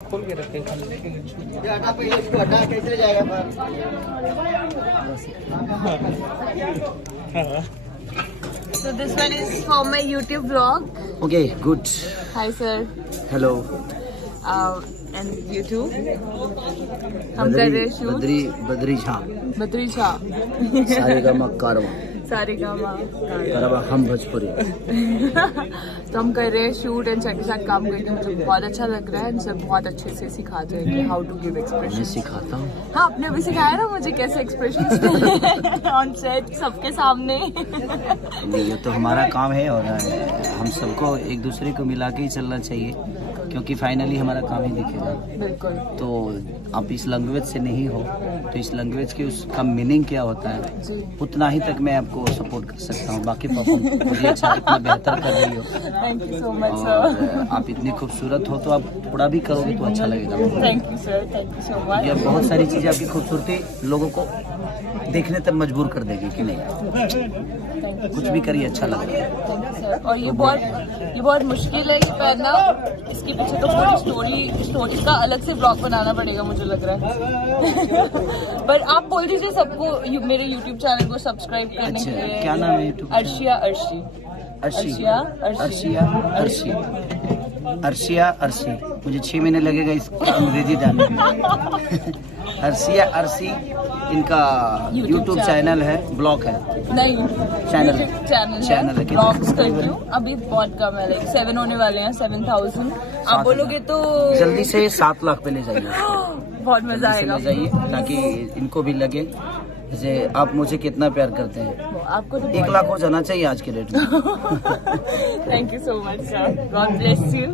खोल के रखते हैं। So this one is for my YouTube vlog. Okay, good. Hi sir. Hello. And you too. हम कर रहे हैं शूट बद्री झा बद्री शाह सारेगामा कारवा सारे गामा कारवा हम भोजपुरी। तो हम कर रहे हैं शूट एंड सर के साथ काम करके मुझे बहुत अच्छा लग रहा है एंड सर बहुत अच्छे से सिखाते हैं कि हाउ टू गिव मैं एक्सप्रेशन। सिखाता हूँ। हाँ आपने भी सिखाया ना मुझे कैसे एक्सप्रेशन ऑन सेट सबके सामने। ये तो हमारा काम है और हम सबको एक दूसरे को मिला के ही चलना चाहिए क्योंकि फाइनली हमारा काम ही दिखेगा। बिल्कुल। तो आप इस लैंग्वेज से नहीं हो तो इस लैंग्वेज की उसका मीनिंग क्या होता है जी उतना ही तक मैं आपको सपोर्ट कर सकता हूँ। बाकी परफॉर्म मुझे अच्छा इतना बेहतर कर रही हो थैंक यू सो मच और सर। आप इतनी खूबसूरत हो तो आप थोड़ा भी करोगे तो अच्छा लगेगा। Thank you sir thank you so ये मच। बहुत सारी चीजें आपकी खूबसूरती लोगों को देखने तक मजबूर कर देगी कि नहीं कुछ भी करिए अच्छा लगेगा। और ये बहुत मुश्किल है ये पहनना। इसके पीछे तो पूरी स्टोरी का अलग से ब्लॉग बनाना पड़ेगा मुझे लग रहा है। पर आप बोल दीजिए सबको मेरे YouTube चैनल को सब्सक्राइब करने के लिए। क्या नाम है YouTube? अर्शिया अर्शी अर्शिया अर्शी। मुझे 6 महीने लगेगा इसका अंग्रेजी जानने में। अर्शिया अर्शी इनका YouTube चैनल है, ब्लॉग है। नहीं चैनल है। है। ब्लॉग्स करती हूँ अभी बहुत कम है लाइक 7 होने वाले हैं 7000। आप बोलोगे तो जल्दी से 7 लाख पे ले जाइए। बहुत मजा आएगा। ले जाइए ताकि इनको भी लगे जैसे आप मुझे कितना प्यार करते हैं। आपको तो 1 लाख हो जाना चाहिए आज के डेट में। Thank you so much sir. God bless you.